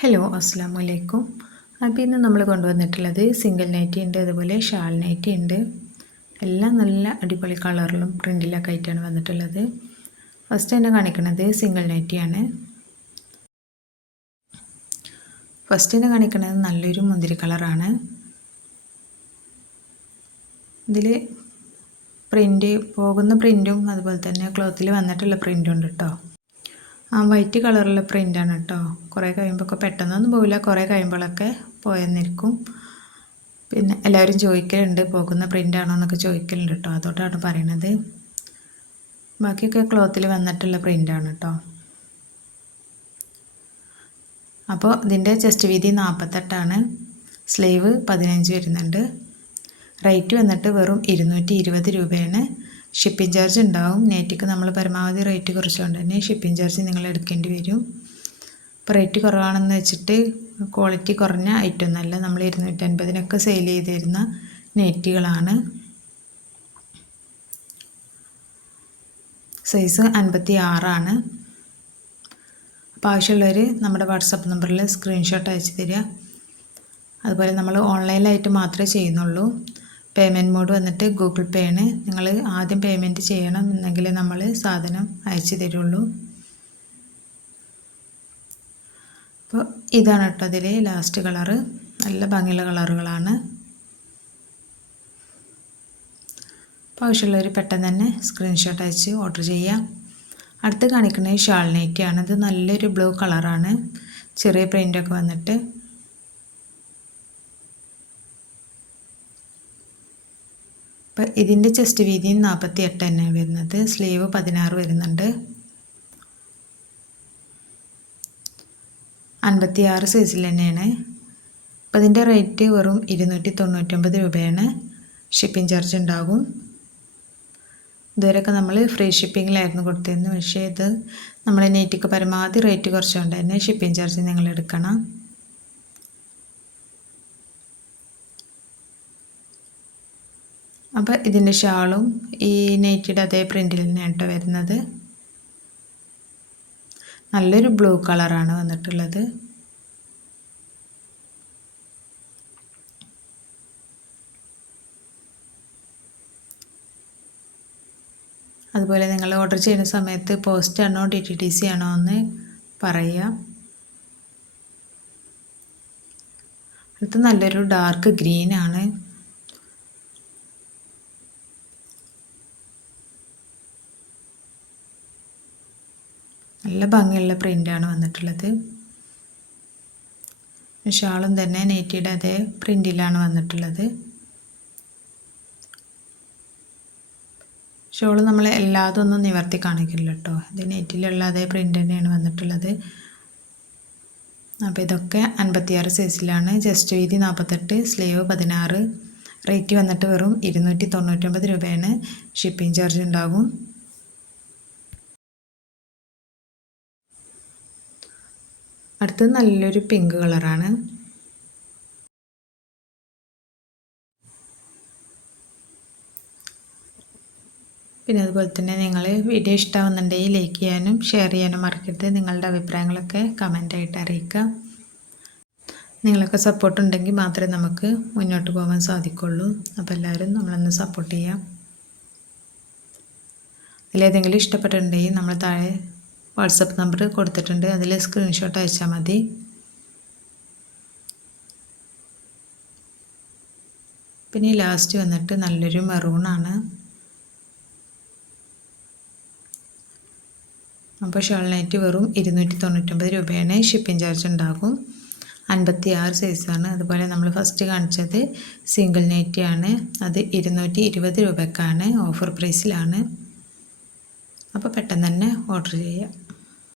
Hello അസ്സാം വലൈക്കും അപ്പോൾ ഇന്ന് നമ്മൾ കൊണ്ടുവന്നിട്ടുള്ളത് സിംഗിൾ നൈറ്റി ഉണ്ട് അതുപോലെ ഷാൾ നൈറ്റി ഉണ്ട്. എല്ലാം നല്ല അടിപൊളി കളറിലും പ്രിന്റിലൊക്കെ ആയിട്ടാണ് വന്നിട്ടുള്ളത്. ഫസ്റ്റ് തന്നെ കാണിക്കുന്നത് സിംഗിൾ നൈറ്റിയാണ് ഫസ്റ്റ് തന്നെ കാണിക്കുന്നത് നല്ലൊരു മുന്തിരി കളറാണ്. ഇതിൽ പ്രിന്റ് പോകുന്ന പ്രിന്റും അതുപോലെ തന്നെ ക്ലോത്തിൽ വന്നിട്ടുള്ള പ്രിന്റും ഉണ്ട് കേട്ടോ ആ വൈറ്റ് കളറുള്ള പ്രിന്റാണ് കേട്ടോ കുറേ കഴിയുമ്പോഴൊക്കെ പെട്ടെന്നൊന്നും പോവില്ല. കുറേ കഴിയുമ്പോഴൊക്കെ പോയെന്നിരിക്കും. പിന്നെ എല്ലാവരും ചോദിക്കലുണ്ട് പോകുന്ന പ്രിന്റാണോ എന്നൊക്കെ ചോദിക്കലുണ്ട് കേട്ടോ അതോട്ടാണ് പറയണത്. ബാക്കിയൊക്കെ ക്ലോത്തിൽ വന്നിട്ടുള്ള പ്രിന്റാണ് കേട്ടോ അപ്പോൾ ഇതിന്റെ ചെസ്റ്റ് വീതി നാൽപ്പത്തെട്ടാണ് സ്ലീവ് പതിനഞ്ച് വരുന്നുണ്ട്. റേറ്റ് വന്നിട്ട് വെറും ഇരുന്നൂറ്റി ഇരുപത് രൂപയാണ്. ഷിപ്പിംഗ് ചാർജ് ഉണ്ടാവും. നെറ്റിക്ക് നമ്മൾ പരമാവധി റേറ്റ് കുറച്ചുകൊണ്ട് തന്നെ ഷിപ്പിംഗ് ചാർജ് നിങ്ങൾ എടുക്കേണ്ടി വരും. അപ്പോൾ റേറ്റ് കുറവാണെന്ന് വെച്ചിട്ട് ക്വാളിറ്റി കുറഞ്ഞ ഐറ്റം നല്ല നമ്മൾ ഇരുന്നൂറ്റൻപതിനൊക്കെ സെയിൽ ചെയ്തിരുന്ന നെറ്റുകളാണ്. സൈസ് അൻപത്തി ആറാണ് അപ്പോൾ ആവശ്യമുള്ളവർ നമ്മുടെ വാട്സപ്പ് നമ്പറിൽ സ്ക്രീൻഷോട്ട് അയച്ചു തരിക. അതുപോലെ നമ്മൾ ഓൺലൈനിലായിട്ട് മാത്രമേ ചെയ്യുന്നുള്ളൂ. പേയ്മെന്റ് മോഡ് വന്നിട്ട് ഗൂഗിൾ പേ ആണ്. നിങ്ങൾ ആദ്യം പേയ്മെന്റ് ചെയ്യണം എന്നെങ്കിൽ നമ്മൾ സാധനം അയച്ചു തരുള്ളൂ. അപ്പോൾ ഇതാണ് കേട്ടോ അതിലെ ലാസ്റ്റ് കളറ് നല്ല ഭംഗിയുള്ള കളറുകളാണ്. അപ്പോൾ ആവശ്യമുള്ളവർ പെട്ടെന്ന് തന്നെ സ്ക്രീൻഷോട്ട് അയച്ച് ഓർഡർ ചെയ്യാം അടുത്ത് കാണിക്കുന്നത് ഷാൾ നൈറ്റിയാണ് ഇത് നല്ലൊരു ബ്ലൂ കളറാണ് ചെറിയ പ്രിന്റൊക്കെ വന്നിട്ട്. അപ്പോൾ ഇതിന്റെ ചെസ്റ്റ് വീതിയും നാൽപ്പത്തി എട്ട് തന്നെ വരുന്നത്. സ്ലീവ് പതിനാറ് വരുന്നുണ്ട്. അൻപത്തി ആറ് സൈസിൽ തന്നെയാണ്. അപ്പോൾ ഇതിന്റെ റേറ്റ് വെറും ഇരുന്നൂറ്റി തൊണ്ണൂറ്റൊമ്പത് രൂപയാണ്. ഷിപ്പിംഗ് ചാർജ് ഉണ്ടാകും. ഇതുവരെയൊക്കെ നമ്മൾ ഫ്രീ ഷിപ്പിങ്ങിലായിരുന്നു കൊടുത്തിരുന്നത്. പക്ഷേ ഇത് നമ്മൾ നെറ്റിക്ക് പരമാവധി റേറ്റ് കുറച്ചുകൊണ്ട് തന്നെ ഷിപ്പിംഗ് ചാർജ് നിങ്ങൾ എടുക്കണം. അപ്പോൾ ഇതിന്റെ ഷാളും ഈ നെയ്റ്റിയുടെ അതേ പ്രിന്റിൽ തന്നെയാണ് കേട്ടോ വരുന്നത്. നല്ലൊരു ബ്ലൂ കളറാണ് വന്നിട്ടുള്ളത്. അതുപോലെ നിങ്ങൾ ഓർഡർ ചെയ്യുന്ന സമയത്ത് പോസ്റ്റ് ആണോ ഡി ടി ടി സി ആണോ എന്ന് പറയുക അടുത്ത് നല്ലൊരു ഡാർക്ക് ഗ്രീൻ ആണ് നല്ല ഭംഗിയുള്ള പ്രിന്റാണ് വന്നിട്ടുള്ളത്. ഷാളും തന്നെ നെറ്റിയുടെ അതേ പ്രിന്റിലാണ് വന്നിട്ടുള്ളത്. ഷോൾ നമ്മൾ എല്ലാതൊന്നും നിവർത്തി കാണിക്കില്ല കേട്ടോ ഇത് നെറ്റിലുള്ള അതേ പ്രിന്റ് തന്നെയാണ് വന്നിട്ടുള്ളത്. അപ്പോൾ ഇതൊക്കെ അൻപത്തിയാറ് സൈസിലാണ്. ജസ്റ്റ് വീതി നാൽപ്പത്തെട്ട് സ്ലീവ് പതിനാറ്. റേറ്റ് വന്നിട്ട് വെറും ഇരുന്നൂറ്റി തൊണ്ണൂറ്റൊമ്പത് രൂപയാണ്. ഷിപ്പിംഗ് ചാർജ് ഉണ്ടാകും. അടുത്തത് നല്ലൊരു പിങ്ക് കളറാണ് പിന്നെ അതുപോലെ തന്നെ നിങ്ങൾ വീഡിയോ ഇഷ്ടമാവുന്നുണ്ടെങ്കിൽ ലൈക്ക് ചെയ്യാനും ഷെയർ ചെയ്യാനും മറക്കരുത്. നിങ്ങളുടെ അഭിപ്രായങ്ങളൊക്കെ കമന്റായിട്ട് അറിയിക്കുക. നിങ്ങളൊക്കെ സപ്പോർട്ട് ഉണ്ടെങ്കിൽ മാത്രമേ നമുക്ക് മുന്നോട്ട് പോകാൻ സാധിക്കുള്ളൂ അപ്പോൾ എല്ലാവരും നമ്മളൊന്ന് സപ്പോർട്ട് ചെയ്യാം അതിലേതെങ്കിലും ഇഷ്ടപ്പെട്ടിട്ടുണ്ടെങ്കിൽ നമ്മൾ താഴെ വാട്സപ്പ് നമ്പർ കൊടുത്തിട്ടുണ്ട്. അതിൽ സ്ക്രീൻഷോട്ട് അയച്ചാൽ മതി. പിന്നെ ലാസ്റ്റ് വന്നിട്ട് നല്ലൊരു മെറൂണാണ് അപ്പോൾ ഷോൾ നൈറ്റ് വെറും ഇരുന്നൂറ്റി തൊണ്ണൂറ്റൊമ്പത് രൂപയാണ്. ഷിപ്പിംഗ് ചാർജ് ഉണ്ടാകും. അൻപത്തി ആറ് സൈസാണ് അതുപോലെ നമ്മൾ ഫസ്റ്റ് കാണിച്ചത് സിംഗിൾ നൈറ്റി ആണ്. അത് ഇരുന്നൂറ്റി ഇരുപത് രൂപക്കാണ്. ഓഫർ പ്രൈസിലാണ് അപ്പോൾ പെട്ടെന്ന് തന്നെ ഓർഡർ ചെയ്യാം.